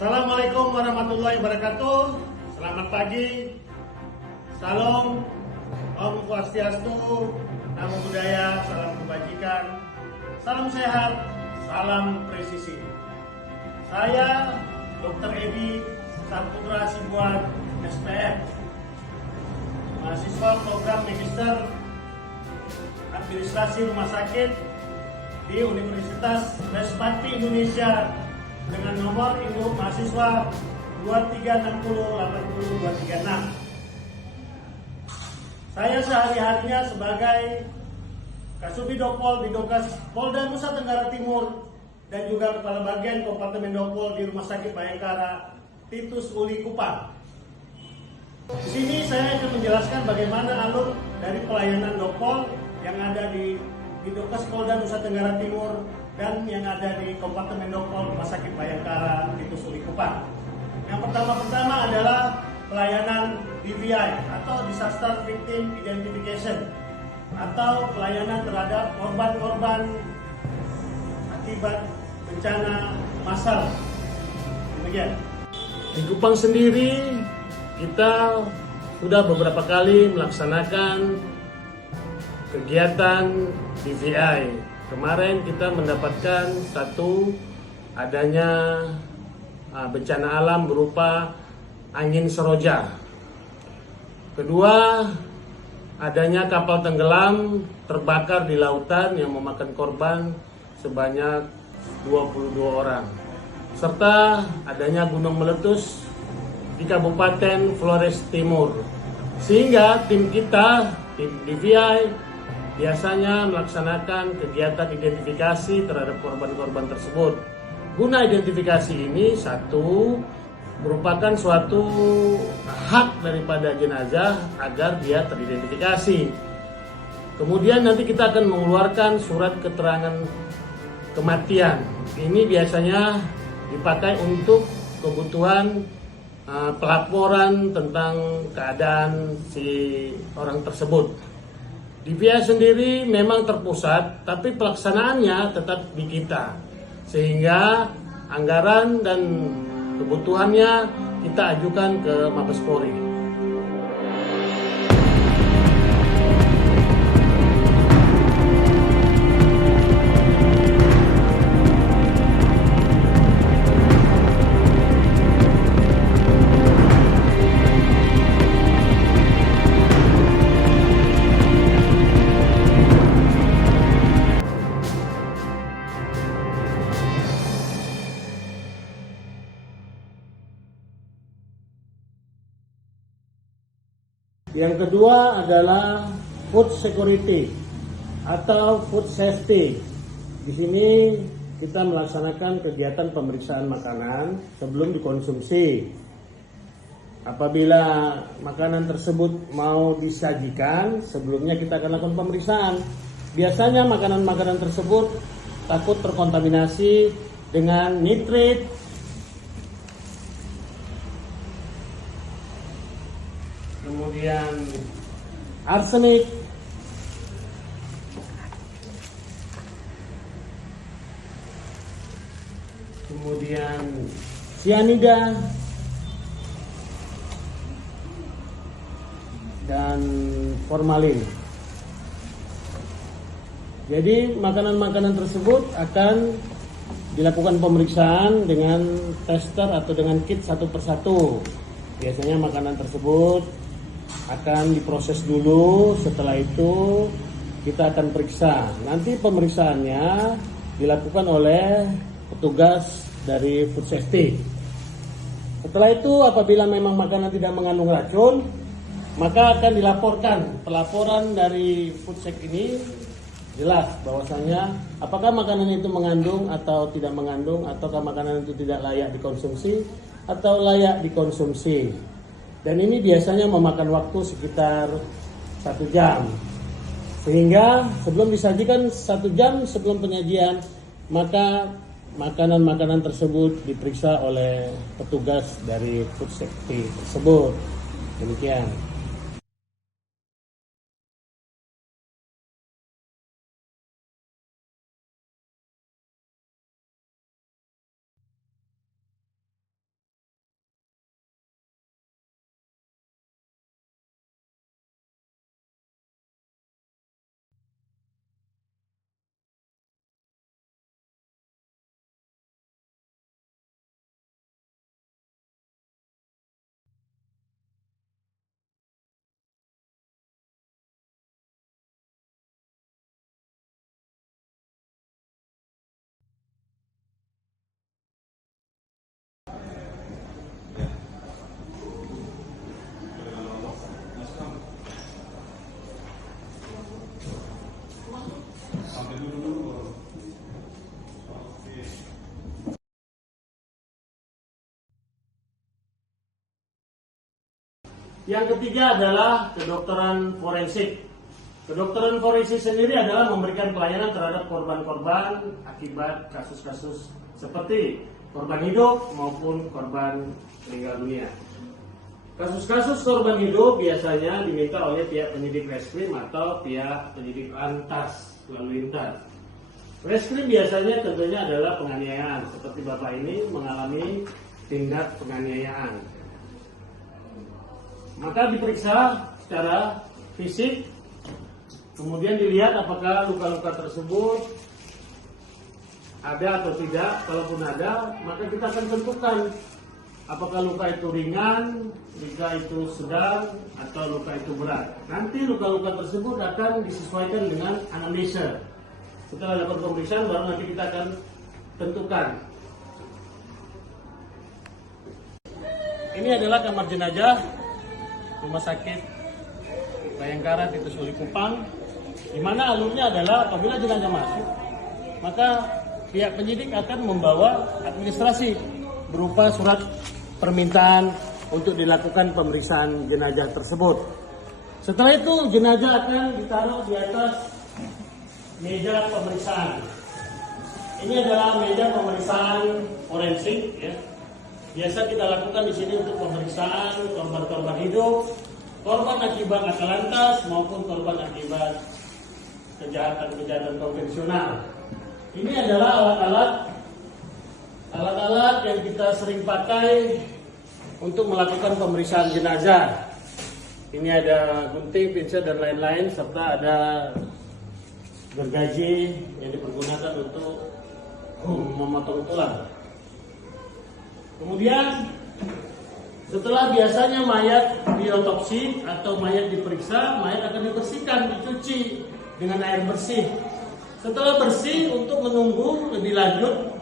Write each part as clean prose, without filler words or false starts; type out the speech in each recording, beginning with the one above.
Assalamualaikum warahmatullahi wabarakatuh. Selamat pagi. Salam, Om Swastiastu, Namo Buddhaya, salam kebajikan, salam sehat, salam presisi. Saya Dr. Edi Saputra Sibuan, SPM, mahasiswa program Magister Administrasi Rumah Sakit di Universitas Respati Indonesia dengan nomor induk mahasiswa 236080236. Saya sehari-harinya sebagai Kasubidokpol Bidokas Polda Nusa Tenggara Timur dan juga Kepala Bagian Kompartemen Dokpol di Rumah Sakit Bayangkara Titus Uli Kupang. Di sini saya akan menjelaskan bagaimana alur dari pelayanan Dokpol yang ada di Bidokas Polda Nusa Tenggara Timur dan yang ada di Kompartemen Dokpol Rumah Sakit Bayangkara Titus Uli Kupang. Yang pertama adalah pelayanan DVI atau Disaster Victim Identification atau pelayanan terhadap korban-korban akibat bencana massal. Demikian. Di Kupang sendiri kita sudah beberapa kali melaksanakan kegiatan DVI. Kemarin kita mendapatkan adanya bencana alam berupa angin seroja. Kedua, adanya kapal tenggelam terbakar di lautan yang memakan korban sebanyak 22 orang. Serta adanya gunung meletus di Kabupaten Flores Timur. Sehingga tim kita, tim DVI, biasanya melaksanakan kegiatan identifikasi terhadap korban-korban tersebut. Guna identifikasi ini merupakan suatu hak daripada jenazah agar dia teridentifikasi. Kemudian nanti kita akan mengeluarkan surat keterangan kematian. Ini biasanya dipakai untuk kebutuhan pelaporan tentang keadaan si orang tersebut. DVI sendiri memang terpusat, tapi pelaksanaannya tetap di kita. Sehingga anggaran dan kebutuhannya kita ajukan ke Mabes Polri. Yang kedua adalah food security atau food safety. Di sini kita melaksanakan kegiatan pemeriksaan makanan sebelum dikonsumsi. Apabila makanan tersebut mau disajikan, sebelumnya kita akan lakukan pemeriksaan. Biasanya makanan-makanan tersebut takut terkontaminasi dengan nitrit, kemudian arsenik, kemudian sianida, dan formalin. Jadi makanan-makanan tersebut akan dilakukan pemeriksaan dengan tester atau dengan kit satu persatu. Biasanya makanan tersebut akan diproses dulu, setelah itu kita akan periksa. Nanti pemeriksaannya dilakukan oleh petugas dari food safety. Setelah itu apabila memang makanan tidak mengandung racun, maka akan dilaporkan. Pelaporan dari food safety ini jelas bahwasanya apakah makanan itu mengandung atau tidak mengandung, ataukah makanan itu tidak layak dikonsumsi atau layak dikonsumsi. Dan ini biasanya memakan waktu sekitar 1 jam. Sehingga sebelum disajikan 1 jam sebelum penyajian, maka makanan-makanan tersebut diperiksa oleh petugas dari food safety tersebut. Demikian. Yang ketiga adalah kedokteran forensik. Kedokteran forensik sendiri adalah memberikan pelayanan terhadap korban-korban akibat kasus-kasus seperti korban hidup maupun korban meninggal dunia. Kasus-kasus korban hidup biasanya diminta oleh pihak penyidik reskrim atau pihak penyidik lantas lalu lintas. Reskrim biasanya tentunya adalah penganiayaan, seperti Bapak ini mengalami tindak penganiayaan. Maka diperiksa secara fisik, kemudian dilihat apakah luka-luka tersebut ada atau tidak. Kalaupun ada, maka kita akan tentukan apakah luka itu ringan, luka itu sedang, atau luka itu berat. Nanti luka-luka tersebut akan disesuaikan dengan anamnesa. Setelah dilakukan pemeriksaan, baru nanti kita akan tentukan. Ini adalah kamar jenazah Rumah Sakit Bayangkara Titus Uli Kupang, di mana alurnya adalah apabila jenazah masuk, maka pihak penyidik akan membawa administrasi berupa surat permintaan untuk dilakukan pemeriksaan jenazah tersebut. Setelah itu jenazah akan ditaruh di atas meja pemeriksaan. Ini adalah meja pemeriksaan forensik, ya. Biasa kita lakukan di sini untuk pemeriksaan korban-korban hidup, korban akibat laka lantas maupun korban akibat kejahatan-kejahatan konvensional. Ini adalah alat-alat yang kita sering pakai untuk melakukan pemeriksaan jenazah. Ini ada gunting, pinset dan lain-lain, serta ada gergaji yang dipergunakan untuk memotong tulang. Kemudian setelah biasanya mayat diotopsi atau mayat diperiksa, mayat akan dibersihkan, dicuci dengan air bersih. Setelah bersih, untuk menunggu lebih lanjut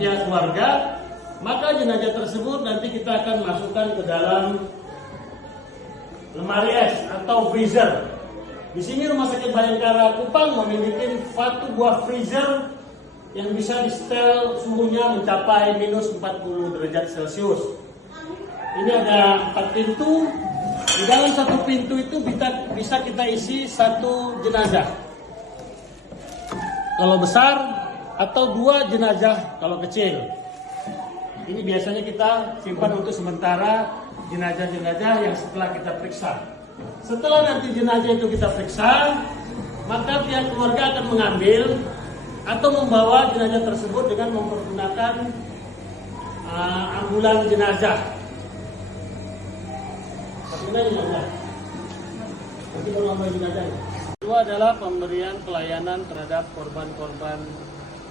pihak keluarga, maka jenazah tersebut nanti kita akan masukkan ke dalam lemari es atau freezer. Di sini Rumah Sakit Bayangkara Kupang memiliki satu buah freezer yang bisa di-setel suhunya mencapai minus 40 derajat Celcius. Ini ada 4 pintu. Di dalam satu pintu itu bisa kita isi satu jenazah kalau besar, atau 2 jenazah kalau kecil. Ini biasanya kita simpan untuk sementara jenazah-jenazah yang setelah kita periksa. Setelah nanti jenazah itu kita periksa, maka pihak keluarga akan mengambil atau membawa jenazah tersebut dengan menggunakan ambulan jenazah. Bagaimana jenazah? Nanti kalau ambil jenazah. Kedua adalah pemberian pelayanan terhadap korban-korban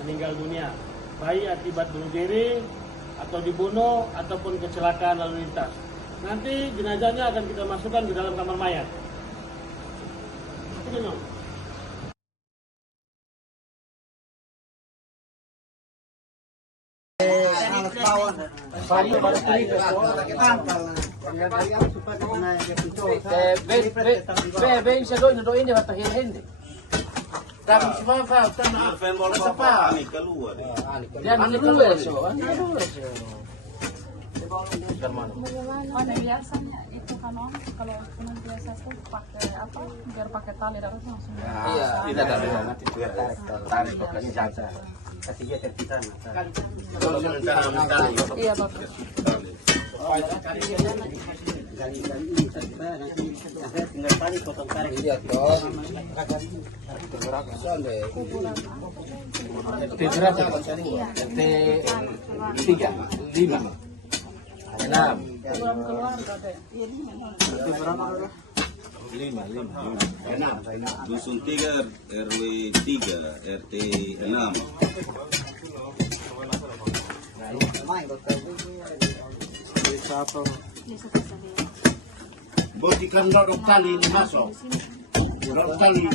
meninggal dunia, baik akibat bunuh diri atau dibunuh ataupun kecelakaan lalu lintas. Nanti jenazahnya akan kita masukkan di dalam kamar mayat. Bebe siya doon hindi matahin hindi. Tapos pa bola sa pa. Yan keluar siya. Mana biasanya itu kan kalau biasa tuh pakai apa? Biar pakai tali dapat langsung. Iya, tidak ada mati tarik pokoknya jaga. Ketiga terpisah. Iya Bapak. Lima. Dusun 3, RW 3, RT 6. Buktikan lodok tali masuk. Lodok tali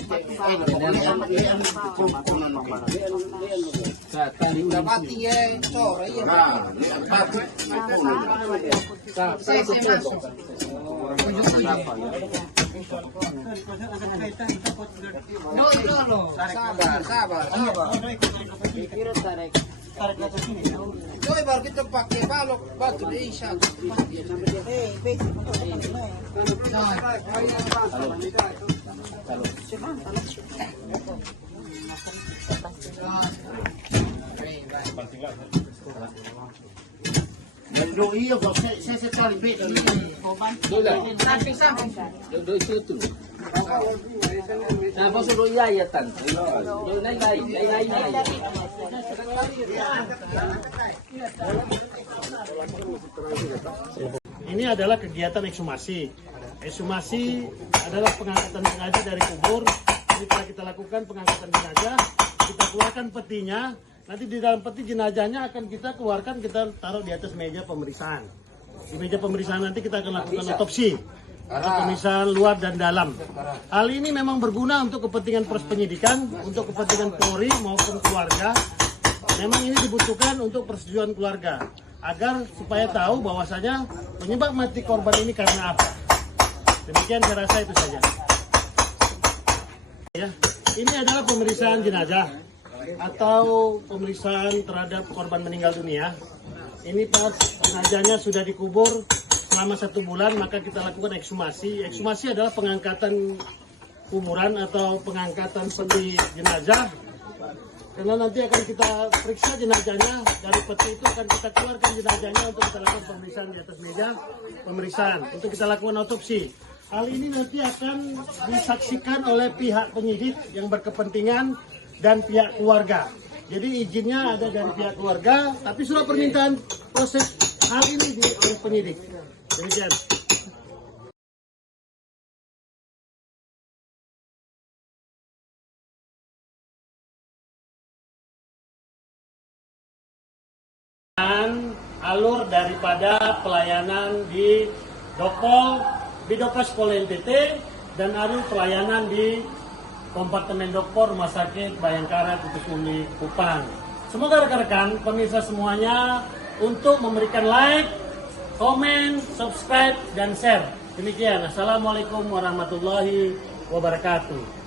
Sabar. tarik ke atas sini. Coba baru kita pakai balok batu di isya. Dulu iya kok saya sekali beda ini. Dulu samping. Dulu itu. Nah, bos dulu iya ya tan. Dulu naik. Ini adalah kegiatan ekshumasi. Ekshumasi adalah pengangkatan jenazah dari kubur. Jadi telah kita lakukan pengangkatan jenazah, kita keluarkan petinya. Nanti di dalam peti jenazahnya akan kita keluarkan, kita taruh di atas meja pemeriksaan. Di meja pemeriksaan nanti kita akan lakukan otopsi, pemeriksaan luar dan dalam. Hal ini memang berguna untuk kepentingan proses penyidikan, untuk kepentingan Polri maupun keluarga. Memang ini dibutuhkan untuk persetujuan keluarga, agar supaya tahu bahwasanya penyebab mati korban ini karena apa. Demikian saya rasa itu saja. Ya, ini adalah pemeriksaan jenazah atau pemeriksaan terhadap korban meninggal dunia. Ini pas jenazahnya sudah dikubur selama 1 bulan, maka kita lakukan ekshumasi. Ekshumasi adalah pengangkatan kuburan atau pengangkatan peti jenazah. Karena nanti akan kita periksa jenazahnya, dari peti itu akan kita keluarkan jenazahnya untuk kita lakukan pemeriksaan di atas meja pemeriksaan, untuk kita lakukan otopsi. Hal ini nanti akan disaksikan oleh pihak penyidik yang berkepentingan dan pihak keluarga. Jadi izinnya ada dari pihak keluarga, tapi surat permintaan proses hal ini oleh penyidik. Demikian. Alur daripada pelayanan di Dokpol, Bidokes Pol NTT, dan alur pelayanan di kompartemen Dokpol Rumah Sakit Bayangkara Titus Mumi Kupang. Semoga rekan-rekan pemirsa semuanya untuk memberikan like, komen, subscribe, dan share. Demikian. Assalamualaikum warahmatullahi wabarakatuh.